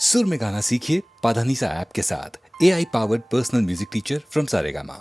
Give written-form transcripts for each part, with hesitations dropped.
सुर में गाना सीखिए पाधानीसा ऐप के साथ। AI powered personal music teacher from Saregama.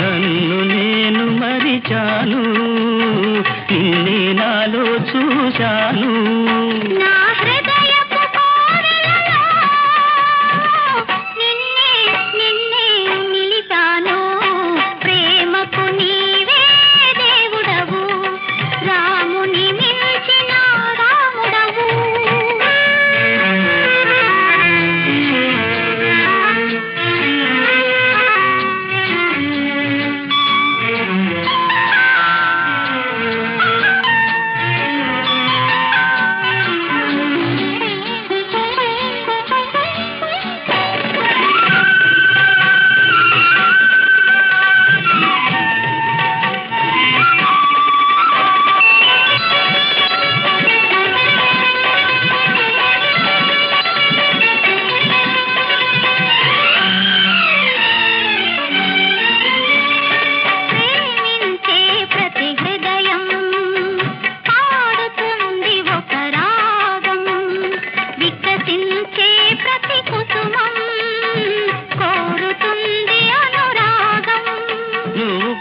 నన్ను నేను మరిచాను, నిన్నే నాలో చూశాను. నా హృదయపు కోవెలలో నిన్నే నిన్నే నిలిపాను. ప్రేమకు నీవే దేవుడవు, రాముని మించిన రాముడవు.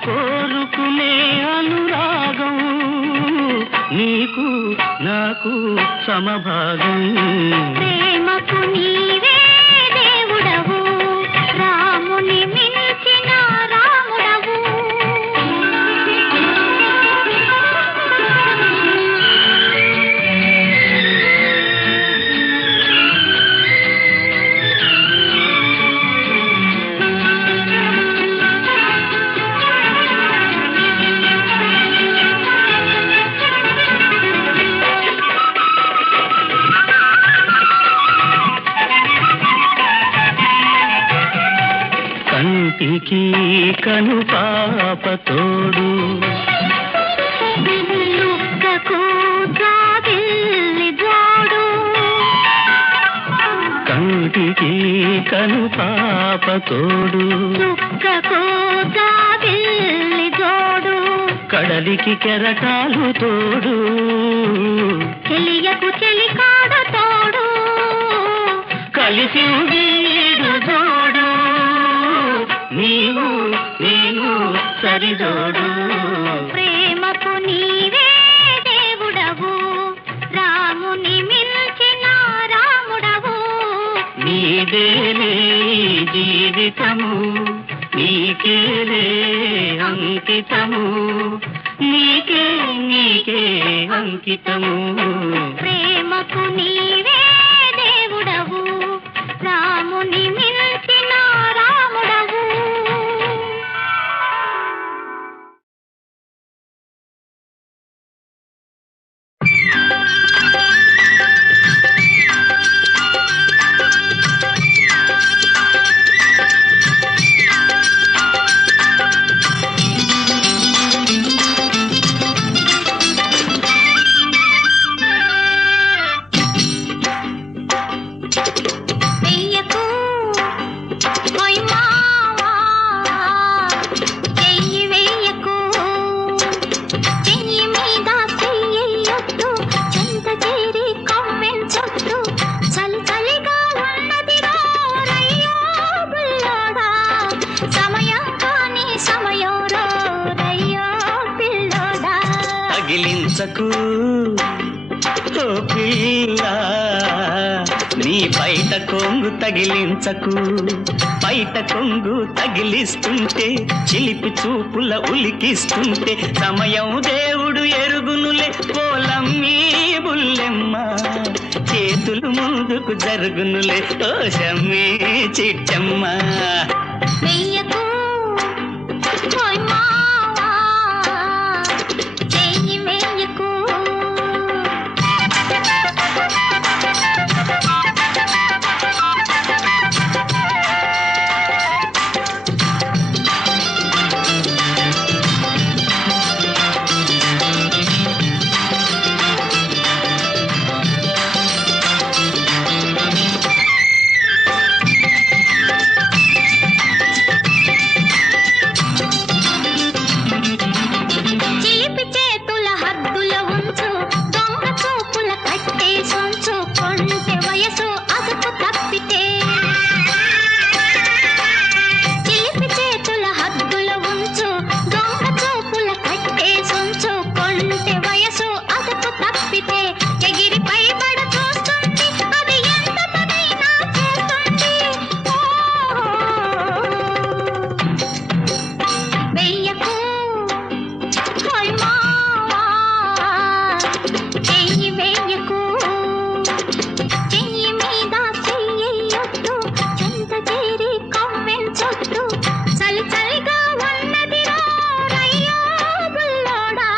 కోరుకునే అనురాగం నీకు నాకు సమభాగం. ప్రేమకు నీవే దేవుడవు, రాముని మించిన రాముడవు. కంటికి కను పాప తోడు, లుక్కకు జాబిల్లి జోడు. కంటికి కను పాప తోడు, లుక్కకు జాబిల్లి జోడు. కడలికి కెరటాలు తోడు, చెలియకు చెలికాడు తోడు. కలిసి వీడు జోడు, నీవు నేను సరిజోడు. ప్రేమకు నీవే దేవుడవు, రాముని మించిన రాముడవు. నీదేలే జీవితము, నీకేలే అంకితము, నీకే నీకే అంకితము. ప్రేమకు నీవే దేవుడవు, రాముని మించిన రాముడవు. పిల్ల నీ బయట కొంగు తగిలించకు, బయట కొంగు తగిలిస్తుంటే చిలిపి చూపుల ఉలికిస్తుంటే సమయం దేవుడు ఎరుగునులే పోలమ్మీ బుల్లెమ్మ, చేతులు ముందుకు జరుగునులే ఓ షమ్మీ చిట్టమ్మ. వెయ్యకు ఓయ్ మావా చెయ్యి వెయ్యకు. చిలిపి చేతుల హద్దుల ఉంచు, దొంగ చూపుల కట్టే సొంచు, కొంటె వయసు అదుపు తప్పితే. చిలిపి చేతుల హద్దుల ఉంచు, దొంగ చూపుల కట్టే సొంచు, కొంటె వయసు అదుపు తప్పితే ఎగిరి పైబడ చూస్తుంది అది ఎంత పనైనా చేస్తుంది. వెయ్యకు ఓయ్ మావా చెయ్యి వెయ్యకు. చెయ్యి మీద చెయ్యొద్దు, చెంత చేరి కవ్వెంచొద్దు, చలి చలిగా ఉన్నదిరా రయ్యో బుల్లోడా,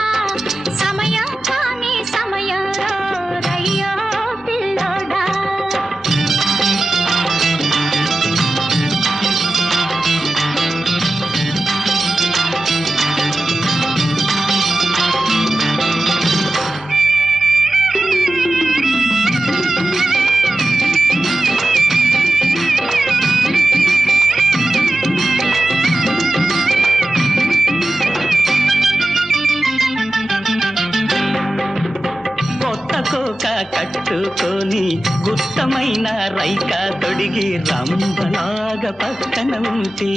సమయం కాని సమయం రయ్యో పిల్లోడా. కొత్త కోక కట్టుకొని గుత్తమైన రైక తొడిగి రంబలాగా పక్కన ఉంటే,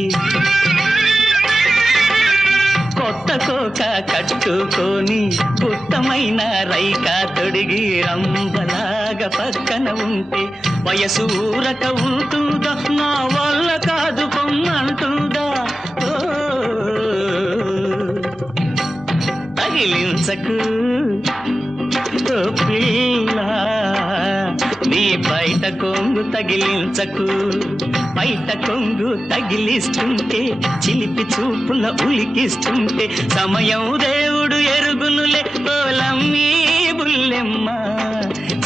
కొత్త కోక కట్టుకొని గుత్తమైన రైక తొడిగి రంబలాగా పక్కన ఉంటే వయసు ఊరక ఉంటుందా, నా వల్ల కాదు పొమ్మంటుందా. ఓ తగిలించకు ఓ పిల్ల నీ బయట కొంగు తగిలించకు, బయట కొంగు తగిలిస్తుంటే చిలిపి చూపుల ఉలికిస్తుంటే సమయం దేవుడు ఎరుగునులే పోలమ్మీ బుల్లెమ్మ,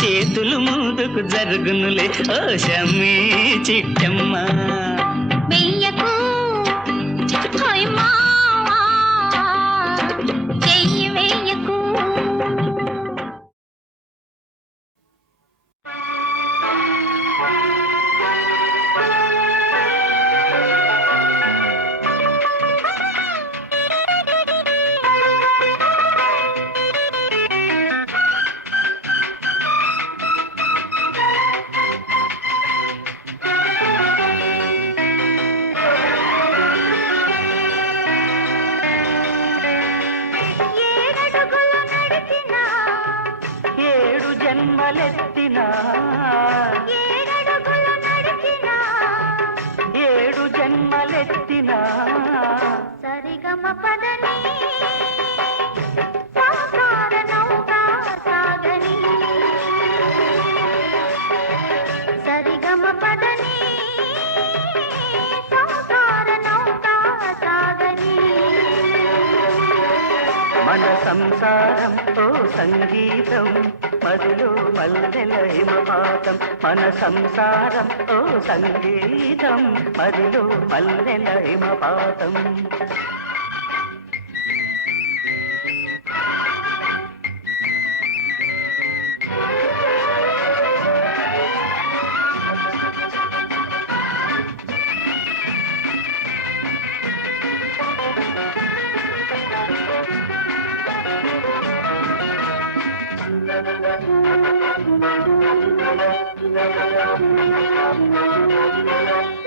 చేతులు ముందుకు జరుగునులే ఓ షమ్మీ చిట్టమ్మ. వెయ్యకు ఓయ్ మావా చెయ్యి వెయ్యకు. ఏడడుగులు నడిచినా, ఏడు జన్మలెత్తినా, ఏడడుగులు నడిచినా, ఏడు జన్మలెత్తినా సరిగమ పదని సంసార నౌకా సాగని, సరిగమ పదని సంసార నౌకా సాగని. మన సంసారం ఓ సంగీతం మదిలో మల్లెల హిమపాతం, మన సంసారం ఓ సంగీతం మదిలో మల్లెల హిమపాతం.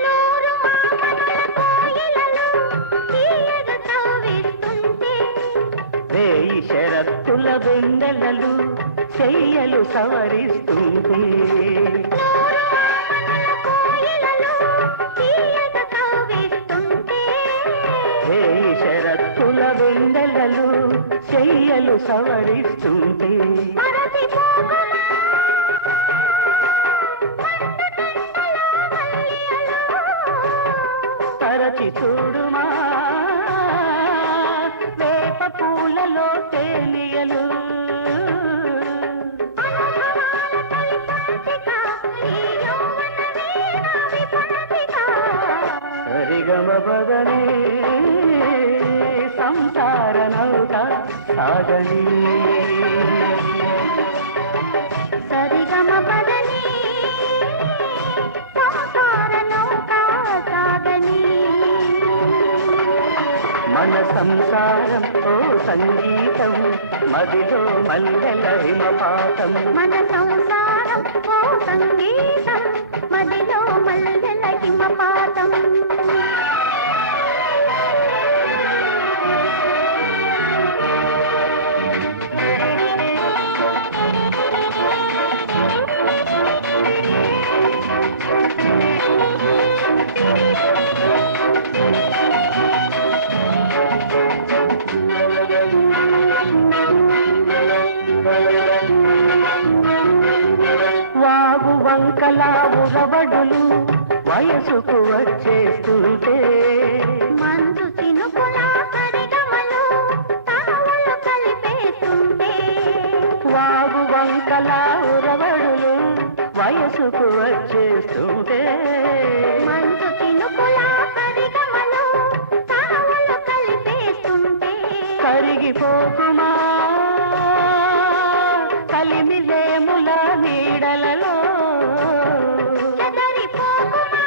నూరు మామనుల కోయిలలో తీయగా తవ్విస్తుంటే, వేయి శరత్తుల వెన్నెలలు చెయ్యలు సవరిస్తుంది. శరత్తుల వెందెలలు చెయ్యలు సవరిస్తుంది. తరచి చూడుమా వేప పూలలో తేలియలు. సరిగమ బదనే సంసార నౌక సాగని. సరిగమ పదని సంసార నౌక సాగని. మన సంసారం ఓ సంగీతం మదిలో మల్లెల హిమపాతం. మన సంసారం ఓ సంగీతం మదిలో మల్లెల హిమపాతం. వాగు వంకల ఉరవడులు వయసుకు వచ్చేస్తుంటే. మంచు చినుకుల సరిగమలు తాళాలు కలిపేస్తుంటే. వాగు వంకల ఉరవడులు వయసుకు వచ్చేస్తుంటే. మంచు చినుకుల సరిగమలు తాళాలు కలిపేస్తుంటే. కరిగిపోకుమా కలిమిలేముల నీడలలో. చెదరిపోకుమా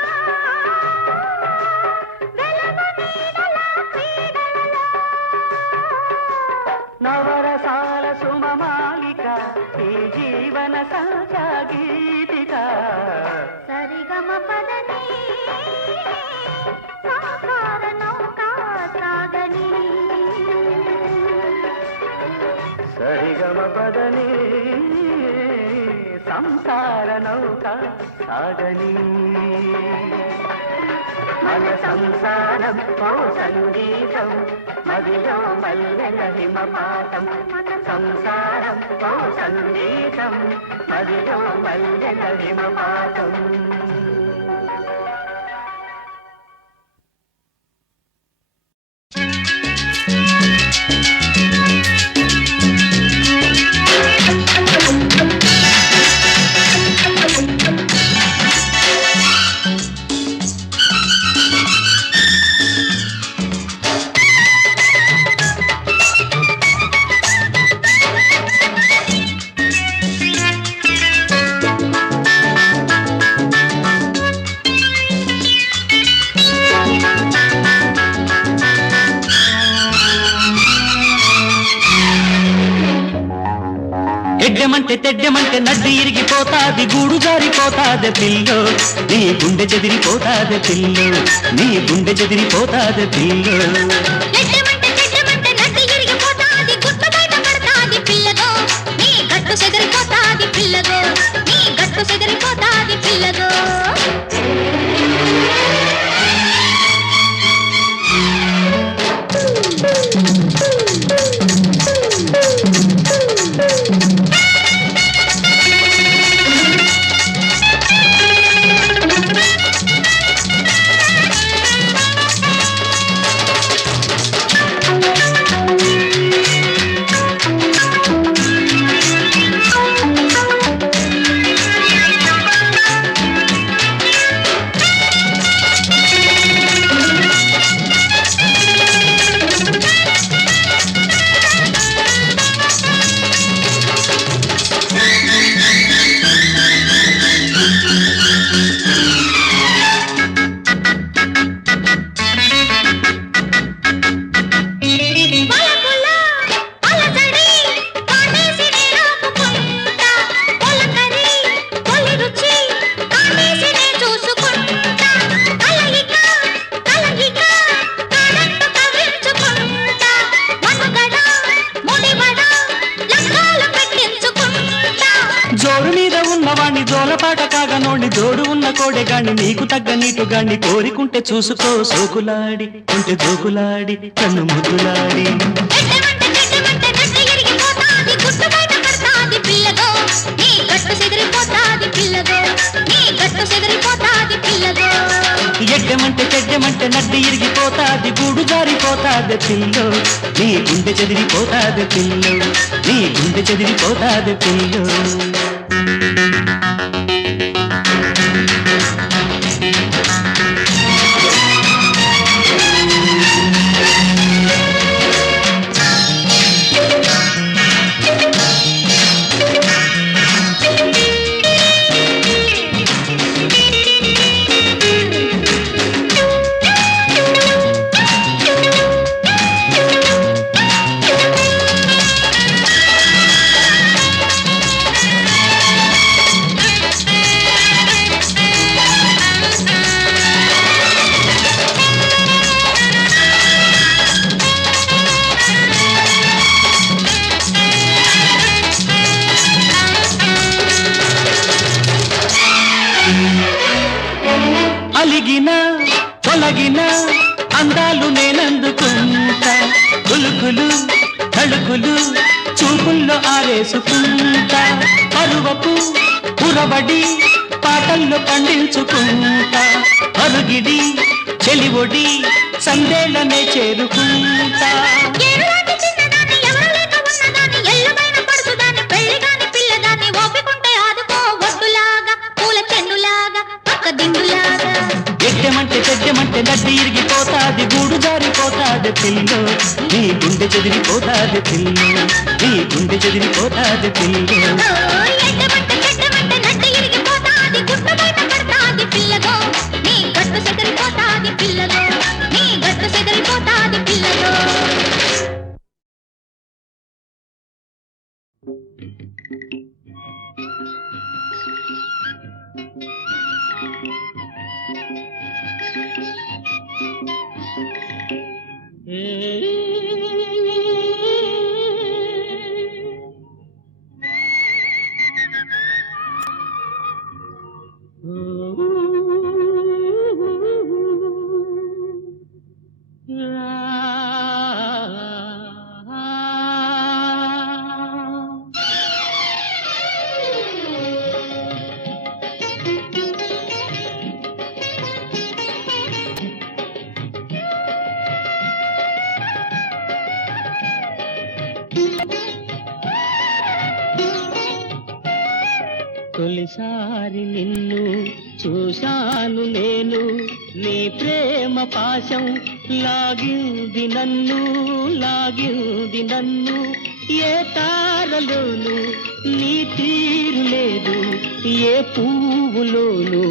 వెలుగు నీడల క్రీడలలో. నవరసాల సుమమాలిక ఈ జీవన సహజ గీతిక. సరిగమ పదని సంసార నౌక సాగని. సరిగమ పదని సంసార నౌక సాగని. మన సంసారం ఓ సంగీతం మదిలో మల్లెల హిమపాతం. మన సంసారం ఓ సంగీతం మదిలో మల్లెల హిమపాతం. ఎడ్డెమంటే తెడ్డెమంటే నడ్డి ఇరిగిపోతాది, గూడు జారిపోతాది పిల్లో. నీ గుండె చెదిరిపోతాది పిల్లో, నీ గుండె చెదిరిపోతాది పిల్లో. ఎడ్డమంటే చెడ్డమంటే నడ్డి ఇరిగిపోతాది, గుట్టు బయట పడతాది పిల్లగో. నీ గట్టు చెదిరిపోతాది పిల్లగో, నీ గట్టు చెదిరిపోతాది పిల్లగో. జోరు మీద ఉన్నవాణ్ణి జోలపాట కాగనోణ్ణి జోడు ఉన్న కోడెగాణ్ణి నీకు తగ్గ నీటుగాణ్ణి కోరికుంటే చూసుకో సోకులాడి ఉంటే జోకులాడి కన్ను ముద్దులాడి చెడ్డమంటే నడ్డి ఇరిగిపోతాది గుట్టు బయట పడతాది పిల్లగో నీ గట్టు చెదిరిపోతాది పిల్లగో నీ గట్టు చెదిరిపోతాది పిల్లగో ఎడ్డమంటే చెడ్డమంటే నడ్డి ఇరిగిపోతాది గూడు జారిపోతాది పిల్లో నీ గుండె చెదిరిపోతాది పిల్లో నీ గుండె చెదిరిపోతాది పిల్లో అలిగిన తొలగిన అందాలు నేనందుకుంటా కులుకులు తళుకులు చూపుల్లో ఆరేసుకుంటా పరువపు పురబడి పాటల్లో పండించుకుంటా అరుగిడి చెలివొడి సందేళ్ళనే చేరుకుంటా ఏరులాంటి చిన్నదాన్ని ఎవరు లేక ఉన్నదాన్ని ఎల్లమైన పడుచుదాన్ని పెళ్లిగాని పిల్లదాన్ని ఓపికుంటే ఆదుకో ఒడ్డులాగా పూల చెండులాగా పక్క దిండులాగా ఎడ్డమంటే చెడ్డమంటే నడ్డి ఇరిగిపోతాది గూడు జారిపోతాది పిల్లో నీ గుండె చెదిరిపోతాది పిల్లో నీ గుండె చెదిరిపోతాది పిల్లో ఎడ్డమంటే చెడ్డమంటే నడ్డి ఇరిగిపోతాది గుట్టు బయట పడతాది పిల్లగో నీ గట్టు చెదిరిపోతాది పిల్లగో నీ గట్టు చెదిరిపోతాది పిల్లగో తొలిసారి నిన్ను చూశాను నేను నీ ప్రేమ పాశం లాగింది నన్ను ఏ తారలోను నీ తీరు లేదు ఏ పువ్వులోను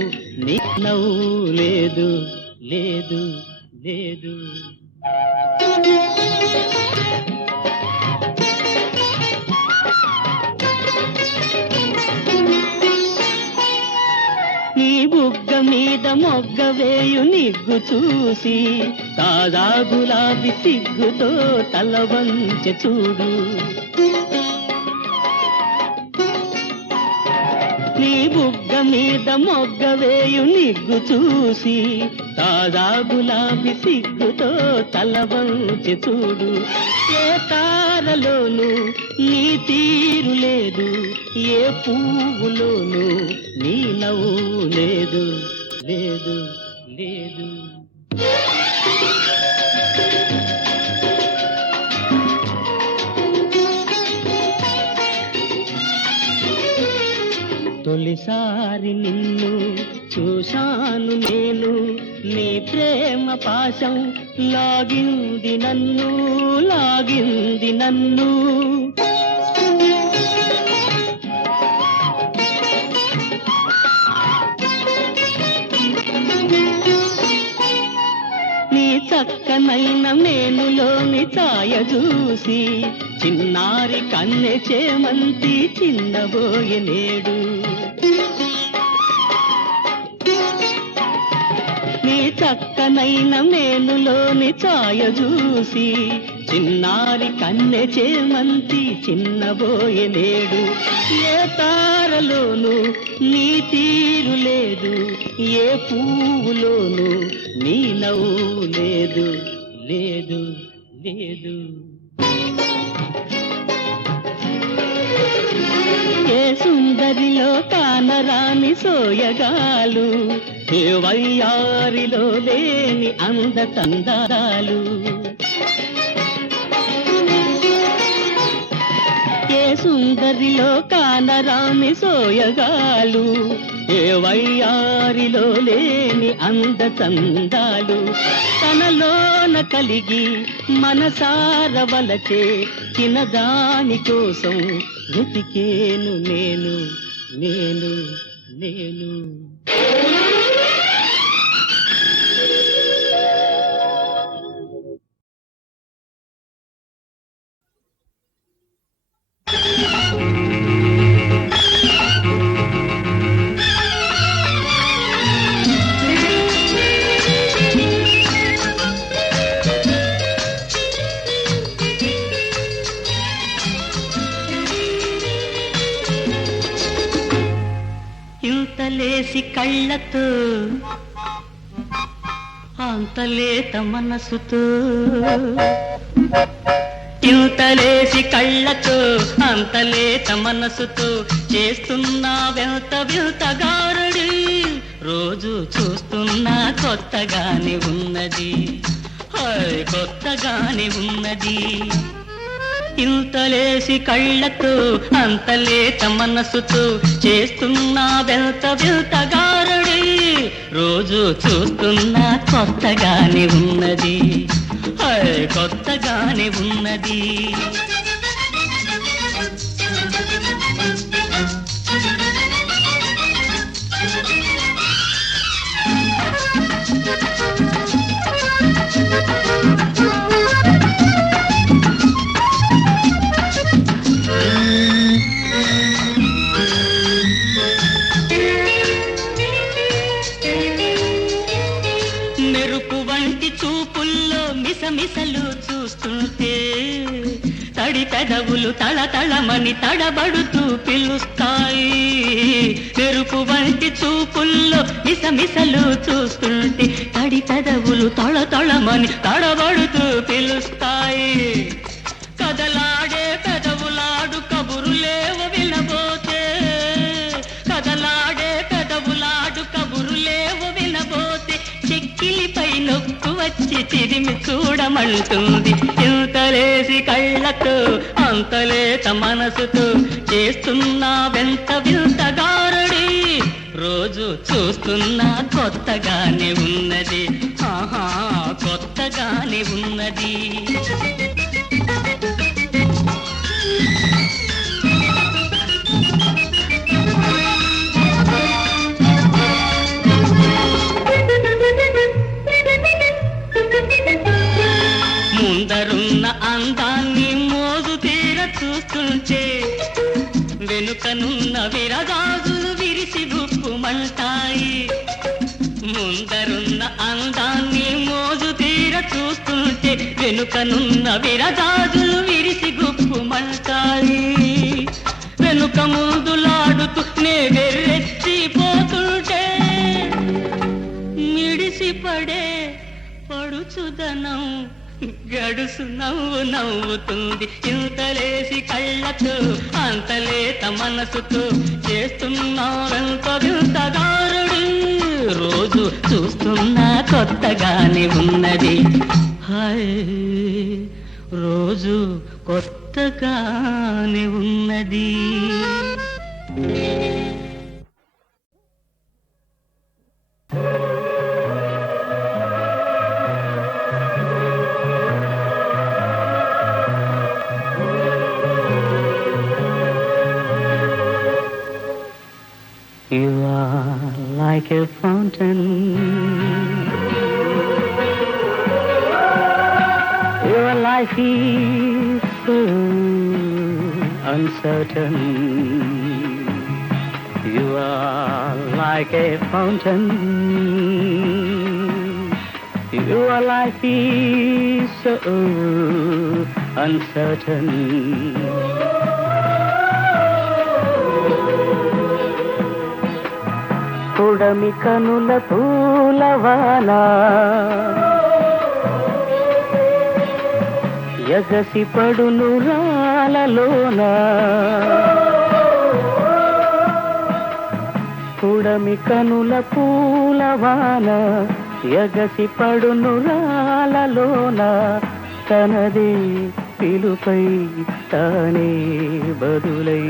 నీ నవ్వు లేదు లేదు లేదు నీ బుగ్గ మీద మొగ్గ వేయు నిగ్గు చూసి తాజా గులాబీ సిగ్గుతో తల వంచె చూడు నీ బుగ్గ మీద మొగ్గ వేయు నిగ్గు చూసి తాజా గులాబీ సిగ్గుతో తల వంచె చూడు ఏ తారలోను నీ తీరు లేదు ఏ పువ్వులోను నీ నవ్వు లేదు లేదు లేదు తొలిసారి నిన్ను చూశాను నేను నీ ప్రేమ పాశం లాగింది నన్ను నీ చక్కనైన మేనులోని ఛాయ చూసి చిన్నారి కన్నె చేమంతి చిన్నబోయే నేడు నీ చక్కనైన మేనులోని ఛాయ చూసి చిన్నారి కన్నె చేమంతి చిన్నబోయే నేడు ఏ తారలోనూ నీ తీరు లేదు ఏ పువ్వులోనూ నీ నవ్వు లేదు లేదు లేదు ఏ సుందరిలో కానరాని సోయగాలు ఏ వయ్యారిలో లేని అందతందాలు ఏ సుందరిలో కానరాని సోయగాలు ఏ వయ్యారిలో లేని అందతందాలు తనలోన కలిగి మనసార వలచే చిన్నదాని కోసం వెతికేను నేను నేను నేను ఇంతలేసి కళ్ళతో అంతలేత మనసుతో ఇంతలేసి కళ్ళతో అంతలేత మనసుతో చేస్తున్నా వెంత వింతగారడి రోజు చూస్తున్నా కొత్తగానే ఉన్నది కొత్తగానే ఉన్నది ఇంతలేసి కళ్ళతో అంతలేత మనసుతో చేస్తున్నా వెంత వింతగారడి రోజు చూస్తున్నా కొత్తగానే ఉన్నది కొత్తగానే ఉన్నది మెరుపు వంటి చూపుల్లో మిసమిసలు చూస్తుంటే తడి పెదవులు తళతళమని తడబడుతూ పిలుస్తాయి మెరుపు వంటి చూపుల్లో మిసమిసలు చూస్తుంటే తడి పెదవులు తళతళమని తడబడుతూ పిలుస్తాయి కదలాడే పెదవులాడు కబురులేవ వినబోతే కదలాడే పెదవులాడు కబురులేవ వినబోతే చెక్కిలిపై నొక్కు వచ్చి చిరిమి చూడమంటుంది ఇంతలేసి కళ్ళతో అంతలేత మనసుతో చేస్తున్నా వెంత వింతగారడి రోజు చూస్తున్నా కొత్తగానే ఉన్నది ఆహా కొత్తగానే ఉన్నది ముందరున్న అందాన్ని మోజు తీర చూస్తుంటే వెనుకనున్న విరగాజులు విరిసి గుప్పుమంటాయి ముందరున్న అందాన్ని మోజు తీర చూస్తుంటే వెనుకనున్న విరగాజులు విరిసి గుప్పుమంటాయి వెనుక ముందులాడుతూ నే వెర్రెత్తిపోతుంటే మిడిసి పడే పడుచుదనం గడుసు నవ్వు నవ్వుతుంది ఇంతలేసి కళ్ళతో అంతలేత మనసుతో చేస్తున్నారంత వింతగారుడు రోజు చూస్తున్నా కొత్తగానే ఉన్నది హాయ్ రోజు కొత్తగానే ఉన్నది You are like a fountain. Your life is so uncertain. You are like a fountain. Your life is so uncertain. పుడమి కనుల పూలవాన ఎగసి పడును రాలలోన పుడమి కనుల పూలవాన ఎగసి పడును రాలలోన తనదే పిలుపై తానే బదులై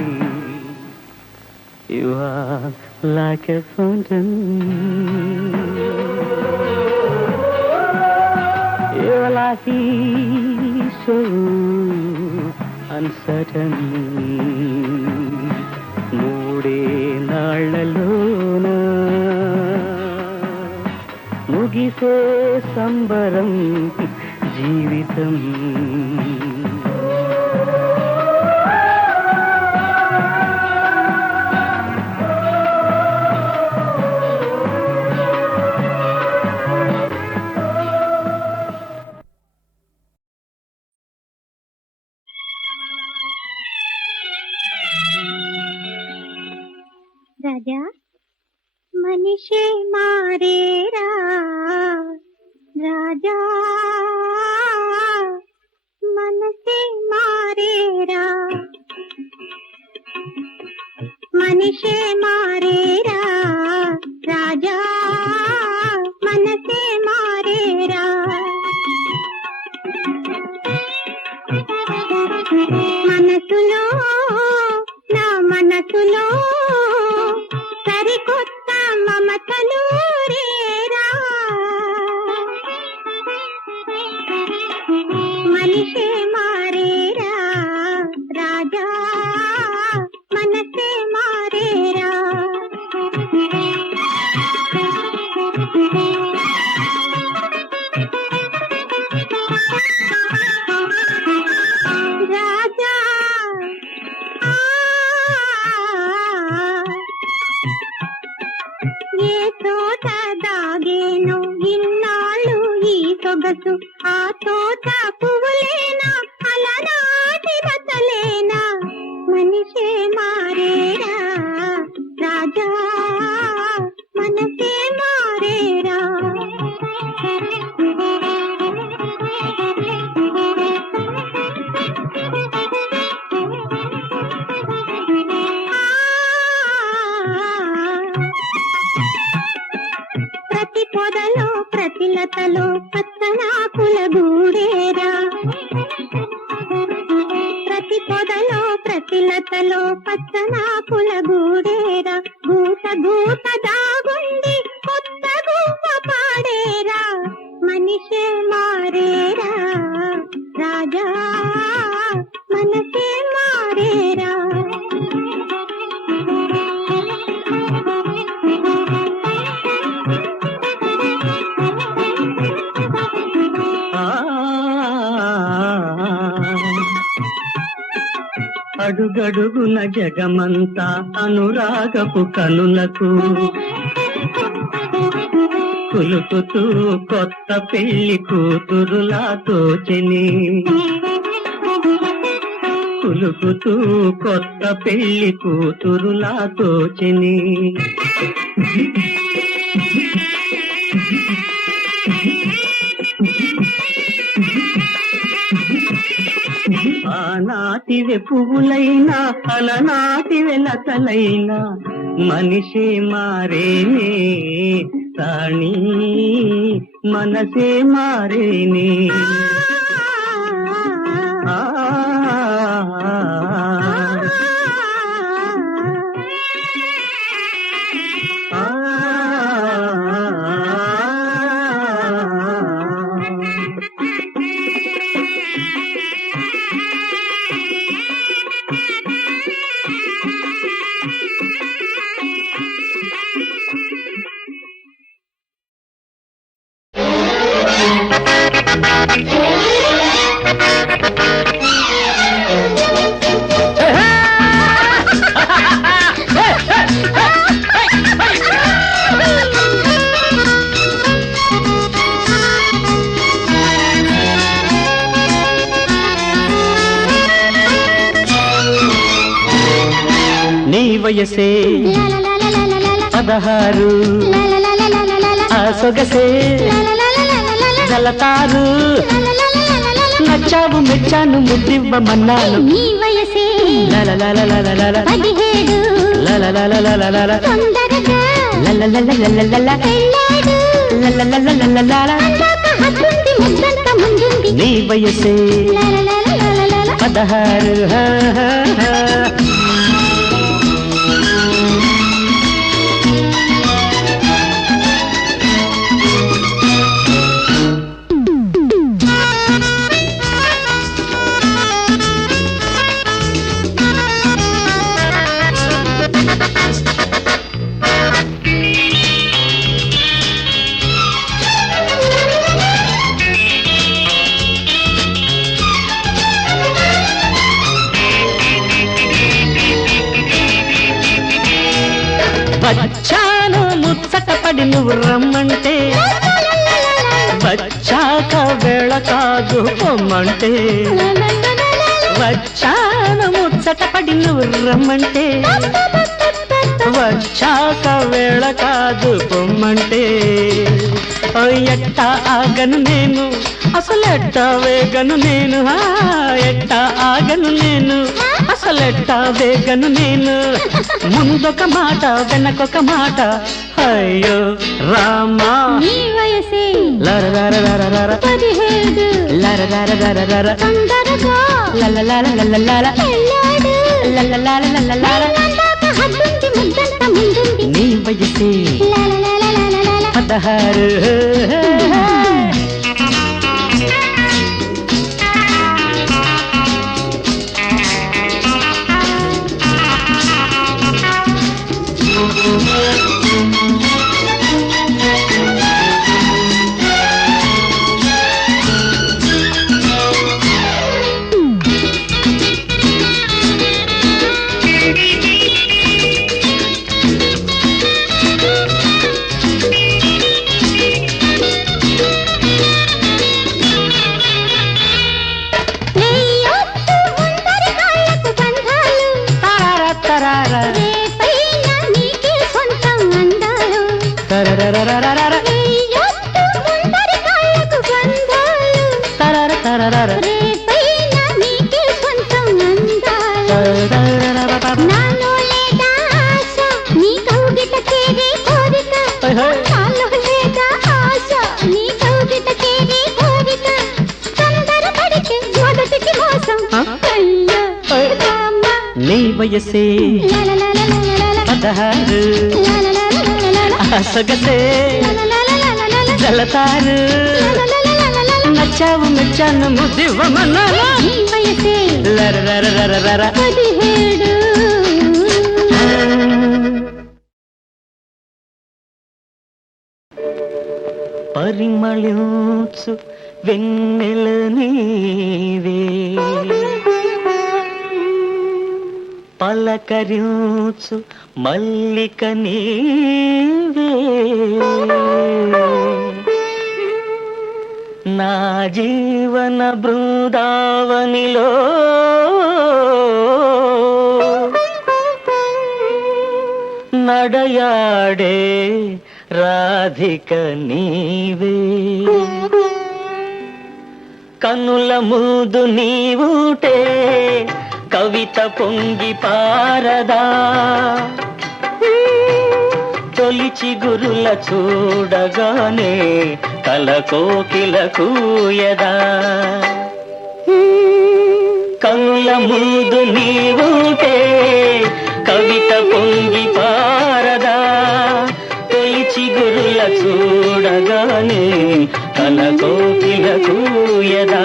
You are like a fountain. Your life is so uncertain. మూడే నాళ్ళలోన ముగిసే సంబరం జీవితం. రాజా మనిషే మారేరా రాజా మనసే మారేరా మనిషే మారేరా రాజా మనసే మారేరా మనసులో నా మనసులో సరికొత్త మమతలు రేరా మనిషే మారేరా రాజా మనసే మారేరా రాజా ఏ తోట దాగేను ఇన్నాళ్ళు ఈ సొగసు ఆ తోట పువ్వులేనా అలనాటి బతలేనా మనిషే మారేరా రాజా మనసే మారేరా ప్రతి పొదలో ప్రతి లతలో పచ్చనాకుల గూడేరా ప్రతి పొదలో ప్రతి లతలో పచ్చనాకుల గూడేరా గూట గూట దాగుండి కొత్త గువ్వ పాడేరా మనిషే మారేరా రాజా మనసే మారేరా అడుగడుగున జగమంతా అనురాగపు కనులకు కులుకుతూ కొత్త పెళ్లి కూతురులా తోచెని కులుకుతూ కొత్త పెళ్లి కూతురులా తోచెని ఆనాటివే పువ్వులైనా అలనాటివే లతలైనా మనిషే మారేనే రాణి మనసే మారేనే ఆ వయసే లలలలలలల, 16 లలలలలలల, ఆ సొగసే లలలలలలల, జలతారు లలలలలలల. నచ్చావు మెచ్చాను ముద్దివ్వమన్నాను నీ వయసే లలలలలలల 17 లలలలలలల తొందరగా లలలలలలల పెళ్ళాడు లలలలలలల అందాక హద్దుంది ముద్దంత ముందుంది నీ వయసే లలలలలలల. 16 వచ్చాను ముచ్చటపడి నువ్వు రమ్మంటే వచ్చాక వేళ కాదు పొమ్మంటే వచ్చాను ముచ్చటపడి నువ్వు రమ్మంటే వచ్చాక వేళ కాదు పొమ్మంటే ఓ ఎట్టా ఆగను నేను అసలెట్టా వేగను నేను ఎట్టా ఆగను నేను అసలెట్టా వేగను నేను ముందొక మాట వెనకొక మాట అయ్యో రామా నీ వయసే లరరరరరర 17 లరరరరరర తొందరగా లలలలలలల పెళ్ళాడు లలలలలలల అందాక హద్దుంది ముద్దంత ముందుంది నీ వయసే లలలలలలల. 16 నెయ్యొద్దు ముందరి కాళ్ళకు బంధాలు తరార రేపైనా నీకే సొంతం అందాలు తరరరరరర నెయ్యొద్దు ముందరి కాళ్ళకు బంధాలు తరర తరరర రేపైనా నీకే సొంతం అందాలు నాలో లేదా ఆశ నీ కౌగిట చేరే కోరిక నాలో లేదా ఆశ నీ కౌగిట చేరే కోరిక తొందరపడితే మొదటికి మోసం అయ్యో రామ నీ వయసే లలలలలలల 16 లలలలలలల అసగసే లలలలలలల జలతారు నచ్చావు మెచ్చాను ముద్దివ్వమన్నాను నీ వయసే లరరరరరర 17 పరిమళించు వెన్నెల నీవే పలకరించు మల్లిక నీవే నా జీవన బృందావనిలో నడయాడే రాధిక నీవే కనుల ముందు నీవుటే కవిత పొంగి పారదా తొలిచి గురుల చూడగానే కల కోకిల కూయదా కనుల ముందు నీవుటే కవిత పొంగి పారదా తొలిచి గురుల చూడగానే కల కోకిల కూయదా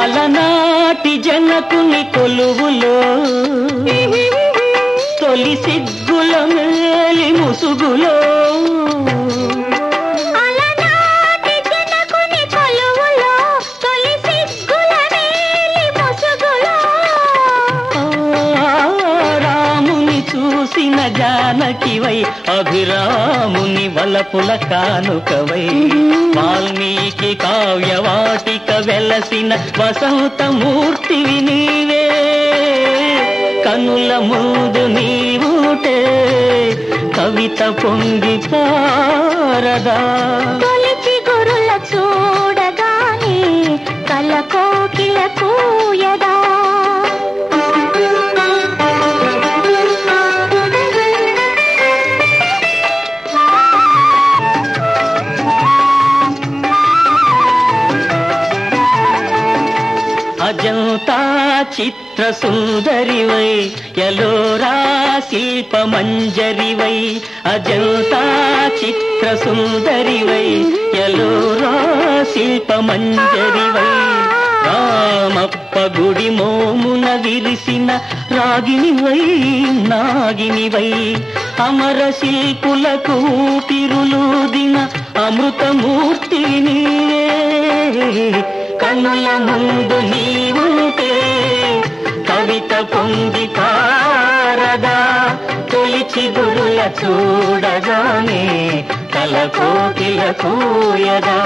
అలనాటి జనకుని కొలువులో తొలి సిగ్గుల మేలి ముసుగులో అలనాటి జనకుని కొలువులో తొలి సిగ్గుల మేలి ముసుగులో చూసిన జానకివై అభిరాముని వలపుల కానుకవై వాల్మీకి కావ్యవాటిక వెలసిన వసంతమూర్తివి నీవే కనుల ముందు నీవుటే కవిత పొంగి పారదా తొలిచి గురుల చూడగానే కల కోకిల కూయదా అజంతా చిత్ర సుందరివై ఎలోరా శిల్ప మంజరివై అజంతా చిత్ర సుందరివై ఎలోరా శిల్ప మంజరివై రామప్ప గుడి మోమున విరిసిన రాగినివై నాగినివై అమర శిల్పులకు ఊపిరులూదిన అమృతమూర్తి నీవే కన్నుల ముందు నీవుంటే కవిత పొంగి పారదా తొలిచి గురుల చూడగానే కల కోకిల కూయదా